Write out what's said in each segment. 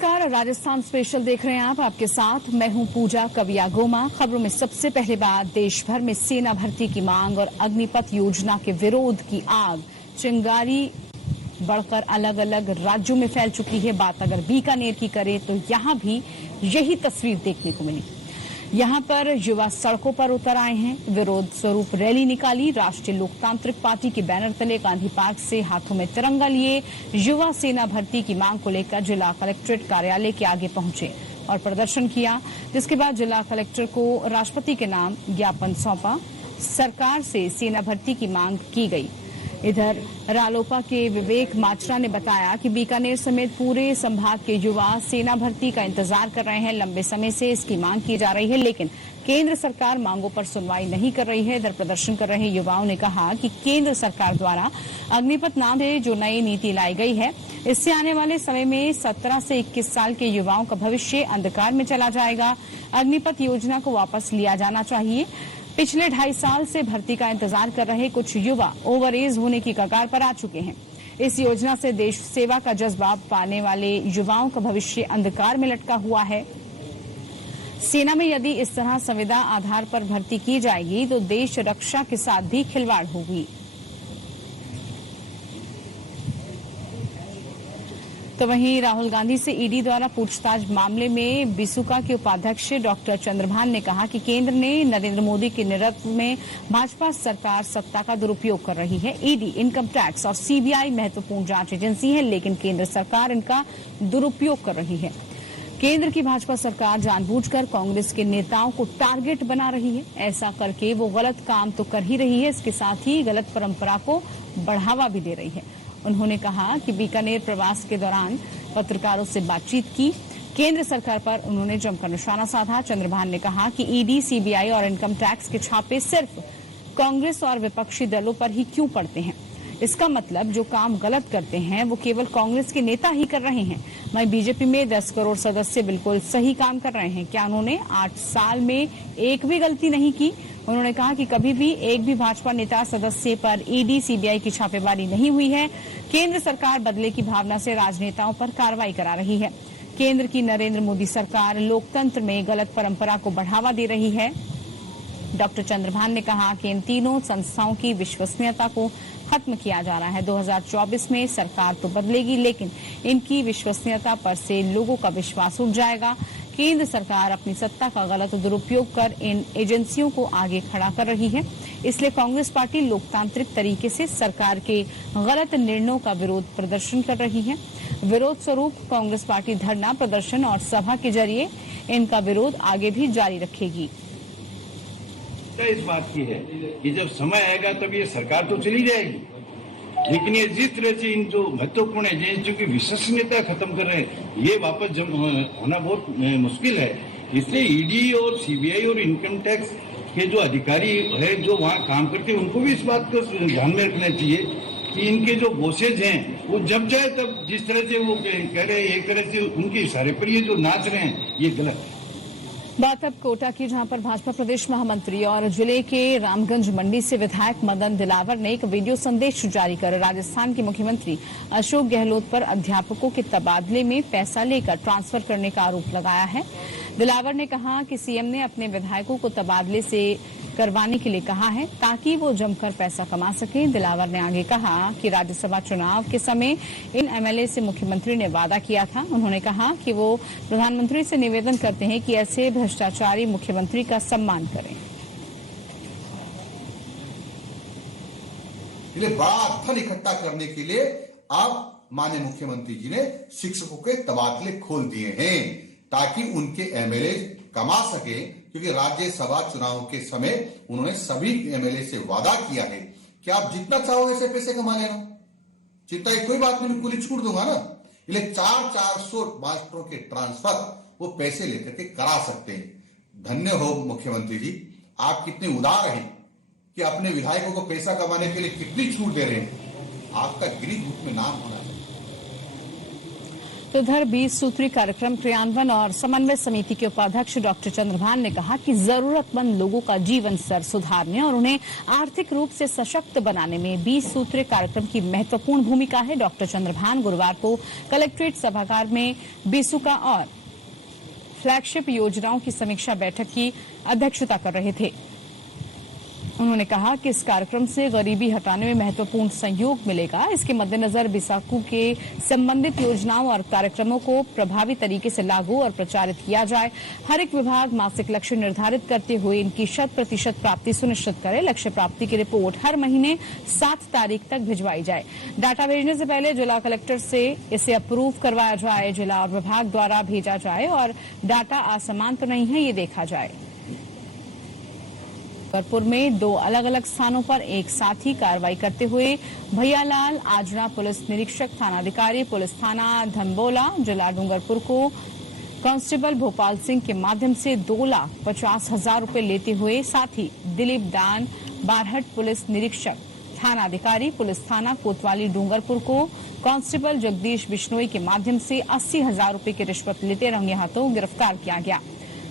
नमस्कार, राजस्थान स्पेशल देख रहे हैं आप। आपके साथ मैं हूं पूजा कविया गोमा। खबरों में सबसे पहले बात, देश भर में सेना भर्ती की मांग और अग्निपथ योजना के विरोध की आग चिंगारी बढ़कर अलग अलग राज्यों में फैल चुकी है। बात अगर बीकानेर की करें तो यहां भी यही तस्वीर देखने को मिली। यहां पर युवा सड़कों पर उतर आए हैं, विरोध स्वरूप रैली निकाली। राष्ट्रीय लोकतांत्रिक पार्टी के बैनर तले गांधी पार्क से हाथों में तिरंगा लिए युवा सेना भर्ती की मांग को लेकर जिला कलेक्ट्रेट कार्यालय के आगे पहुंचे और प्रदर्शन किया, जिसके बाद जिला कलेक्टर को राष्ट्रपति के नाम ज्ञापन सौंपा। सरकार से सेना भर्ती की मांग की गई। इधर रालोपा के विवेक माचरा ने बताया कि बीकानेर समेत पूरे संभाग के युवा सेना भर्ती का इंतजार कर रहे हैं। लंबे समय से इसकी मांग की जा रही है, लेकिन केंद्र सरकार मांगों पर सुनवाई नहीं कर रही है। इधर प्रदर्शन कर रहे युवाओं ने कहा कि केंद्र सरकार द्वारा अग्निपथ नाम से जो नई नीति लाई गई है, इससे आने वाले समय में 17 से 21 साल के युवाओं का भविष्य अंधकार में चला जाएगा। अग्निपथ योजना को वापस लिया जाना चाहिए। पिछले 2.5 साल से भर्ती का इंतजार कर रहे कुछ युवा ओवर एज होने की कगार पर आ चुके हैं। इस योजना से देश सेवा का जज्बा पाने वाले युवाओं का भविष्य अंधकार में लटका हुआ है। सेना में यदि इस तरह संविदा आधार पर भर्ती की जाएगी तो देश रक्षा के साथ भी खिलवाड़ होगी। तो वहीं राहुल गांधी से ईडी द्वारा पूछताछ मामले में बिसुका के उपाध्यक्ष डॉक्टर चंद्रभान ने कहा कि केंद्र ने नरेंद्र मोदी के नेतृत्व में भाजपा सरकार सत्ता का दुरुपयोग कर रही है। ईडी, इनकम टैक्स और सीबीआई महत्वपूर्ण जांच एजेंसी है, लेकिन केंद्र सरकार इनका दुरुपयोग कर रही है। केंद्र की भाजपा सरकार जानबूझकर कांग्रेस के नेताओं को टारगेट बना रही है। ऐसा करके वो गलत काम तो कर ही रही है, इसके साथ ही गलत परंपरा को बढ़ावा भी दे रही है। उन्होंने कहा कि बीकानेर प्रवास के दौरान पत्रकारों से बातचीत की। केंद्र सरकार पर उन्होंने जमकर निशाना साधा। चंद्रभान ने कहा कि ईडी, सीबीआई और इनकम टैक्स के छापे सिर्फ कांग्रेस और विपक्षी दलों पर ही क्यों पड़ते हैं? इसका मतलब जो काम गलत करते हैं वो केवल कांग्रेस के नेता ही कर रहे हैं। वहीं बीजेपी में 10 करोड़ सदस्य बिल्कुल सही काम कर रहे हैं। क्या उन्होंने 8 साल में एक भी गलती नहीं की? उन्होंने कहा कि कभी भी एक भी भाजपा नेता सदस्य पर ईडी, सीबीआई की छापेमारी नहीं हुई है। केंद्र सरकार बदले की भावना से राजनेताओं पर कार्रवाई करा रही है। केंद्र की नरेंद्र मोदी सरकार लोकतंत्र में गलत परंपरा को बढ़ावा दे रही है। डॉक्टर चंद्रभान ने कहा कि इन तीनों संस्थाओं की विश्वसनीयता को खत्म किया जा रहा है। 2024 में सरकार तो बदलेगी, लेकिन इनकी विश्वसनीयता पर से लोगों का विश्वास उठ जाएगा। केंद्र सरकार अपनी सत्ता का गलत दुरुपयोग कर इन एजेंसियों को आगे खड़ा कर रही है। इसलिए कांग्रेस पार्टी लोकतांत्रिक तरीके से सरकार के गलत निर्णयों का विरोध प्रदर्शन कर रही है। विरोध स्वरूप कांग्रेस पार्टी धरना प्रदर्शन और सभा के जरिए इनका विरोध आगे भी जारी रखेगी। इस बात की है कि जब समय आएगा तब ये सरकार तो चली जाएगी, लेकिन ये जिस तरह से इन जो महत्वपूर्ण एजेंसियों की विश्वसनीयता खत्म कर रहे हैं, ये वापस होना बहुत मुश्किल है। इसलिए ईडी और सीबीआई और इनकम टैक्स के जो अधिकारी है जो वहाँ काम करते हैं, उनको भी इस बात को ध्यान में रखना चाहिए कि इनके जो बॉसेज हैं वो जब जाए तब जिस तरह से वो कह रहे हैं, एक तरह से उनके इशारे पर ये जो नाच रहे हैं, ये गलत है। बात अब कोटा की, जहां पर भाजपा प्रदेश महामंत्री और जिले के रामगंज मंडी से विधायक मदन दिलावर ने एक वीडियो संदेश जारी कर राजस्थान के मुख्यमंत्री अशोक गहलोत पर अध्यापकों के तबादले में पैसा लेकर ट्रांसफर करने का आरोप लगाया है। दिलावर ने कहा कि सीएम ने अपने विधायकों को तबादले से करवाने के लिए कहा है ताकि वो जमकर पैसा कमा सके। दिलावर ने आगे कहा कि राज्यसभा चुनाव के समय इन एमएलए से मुख्यमंत्री ने वादा किया था। उन्होंने कहा कि वो प्रधानमंत्री से निवेदन करते हैं कि ऐसे भ्रष्टाचारी मुख्यमंत्री का सम्मान करें। बड़ा धन इकट्ठा करने के लिए अब माननीय मुख्यमंत्री जी ने शिक्षकों के तबादले खोल दिए हैं ताकि उनके एमएलए कमा सके, क्योंकि राज्यसभा चुनाव के समय उन्होंने सभी एमएलए से वादा किया है कि आप जितना चाहो ऐसे पैसे कमा लेना, चिंता कोई बात नहीं, पूरी छूट दूंगा ना। इसलिए 400 मास्टरों के ट्रांसफर वो पैसे लेकर के करा सकते हैं। धन्य हो मुख्यमंत्री जी, आप कितने उदार हैं कि अपने विधायकों को पैसा कमाने के लिए कितनी छूट दे रहे हैं। आपका गिनी बुक में नाम होना चाहिए। तो उधर 20 सूत्री कार्यक्रम क्रियान्वयन और समन्वय समिति के उपाध्यक्ष डॉक्टर चंद्रभान ने कहा कि जरूरतमंद लोगों का जीवन स्तर सुधारने और उन्हें आर्थिक रूप से सशक्त बनाने में 20 सूत्री कार्यक्रम की महत्वपूर्ण भूमिका है। डॉक्टर चंद्रभान गुरुवार को कलेक्ट्रेट सभागार में बिसुका और फ्लैगशिप योजनाओं की समीक्षा बैठक की अध्यक्षता कर रहे थे। उन्होंने कहा कि इस कार्यक्रम से गरीबी हटाने में महत्वपूर्ण सहयोग मिलेगा। इसके मद्देनजर बिसाकू के संबंधित योजनाओं और कार्यक्रमों को प्रभावी तरीके से लागू और प्रचारित किया जाए। हर एक विभाग मासिक लक्ष्य निर्धारित करते हुए इनकी 100% प्राप्ति सुनिश्चित करे। लक्ष्य प्राप्ति की रिपोर्ट हर महीने 7 तारीख तक भिजवाई जाए। डाटा भेजने से पहले जिला कलेक्टर से इसे अप्रूव करवाया जाए। जिला और विभाग द्वारा भेजा जाए और डाटा असमान तो नहीं है, ये देखा जाए। डूंगरपुर में 2 अलग अलग स्थानों पर एक साथ ही कार्रवाई करते हुए भैयालाल आजड़ा पुलिस निरीक्षक थानाधिकारी पुलिस थाना धम्बोला जिला डूंगरपुर को कांस्टेबल भोपाल सिंह के माध्यम से 2,50,000 रुपए लेते हुए, साथ ही दिलीप दान बारहट पुलिस निरीक्षक थानाधिकारी पुलिस थाना कोतवाली डूंगरपुर को कांस्टेबल जगदीश बिश्नोई के माध्यम से 80,000 रुपए की रिश्वत लेते रंगे हाथों गिरफ्तार किया गया।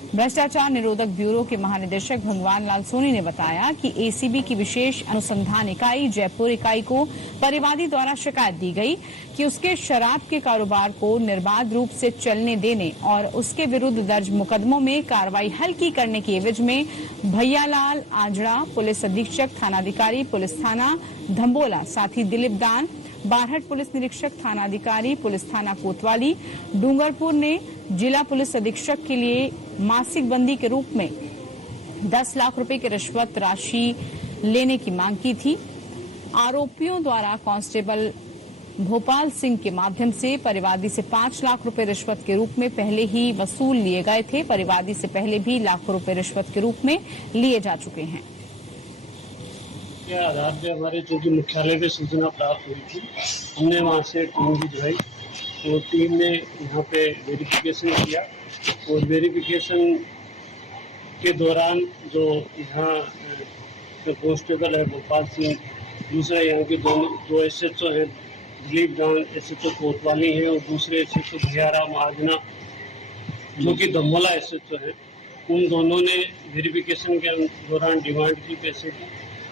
भ्रष्टाचार निरोधक ब्यूरो के महानिदेशक भगवान लाल सोनी ने बताया कि एसीबी की विशेष अनुसंधान इकाई जयपुर इकाई को परिवादी द्वारा शिकायत दी गई कि उसके शराब के कारोबार को निर्बाध रूप से चलने देने और उसके विरुद्ध दर्ज मुकदमों में कार्रवाई हल्की करने की एवज में भैयालाल आजड़ा पुलिस अधीक्षक थानाधिकारी पुलिस थाना धम्बोला, साथ ही दिलीप दान बारहट पुलिस निरीक्षक थानाधिकारी पुलिस थाना कोतवाली डूंगरपुर ने जिला पुलिस अधीक्षक के लिए मासिक बंदी के रूप में 10 लाख रुपए की रिश्वत राशि लेने की मांग की थी। आरोपियों द्वारा कांस्टेबल भोपाल सिंह के माध्यम से परिवादी से 5 लाख रुपए रिश्वत के रूप में पहले ही वसूल लिए गए थे। परिवादी से पहले भी लाखों रुपए रिश्वत के रूप में लिए जा चुके हैं। के आधार पे हमारे जो मुख्यालय में सूचना प्राप्त हुई थी, हमने वहाँ से टीम भिजवाई। तो टीम ने यहाँ पे वेरिफिकेशन किया और वेरिफिकेशन के दौरान जो यहाँ कांस्टेबल है भोपाल सिंह, दूसरा यहाँ के दो एसएचओ हैं दिलीप दान एसएचओ कोतवाली है और दूसरे एसएचओ भैयाराम आजना जो कि धम्बोला एसएचओ है, उन दोनों ने वेरिफिकेशन के दौरान डिमांड की पैसे की।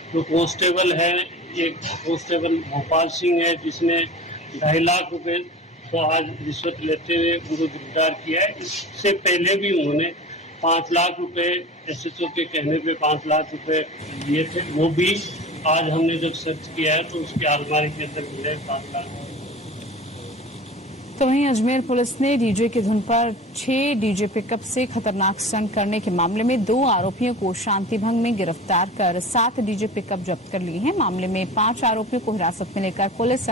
जो कांस्टेबल है, एक कांस्टेबल भोपाल सिंह है जिसने 2.5 लाख रुपए को आज रिश्वत लेते हुए उनको गिरफ्तार किया है। इससे पहले भी उन्होंने 5 लाख रुपए एसएचओ के कहने पे 5 लाख रुपए लिए थे। वो भी आज हमने जब सर्च किया है तो उसके अलमारी के अंदर मिले 5 लाख। तो वहीं अजमेर पुलिस ने डीजे की धुन पर 6 डीजे पिकअप से खतरनाक स्टंट करने के मामले में 2 आरोपियों को शांति भंग में गिरफ्तार कर 7 डीजे पिकअप जब्त कर लिए हैं। मामले में 5 आरोपियों को हिरासत में लेकर पुलिस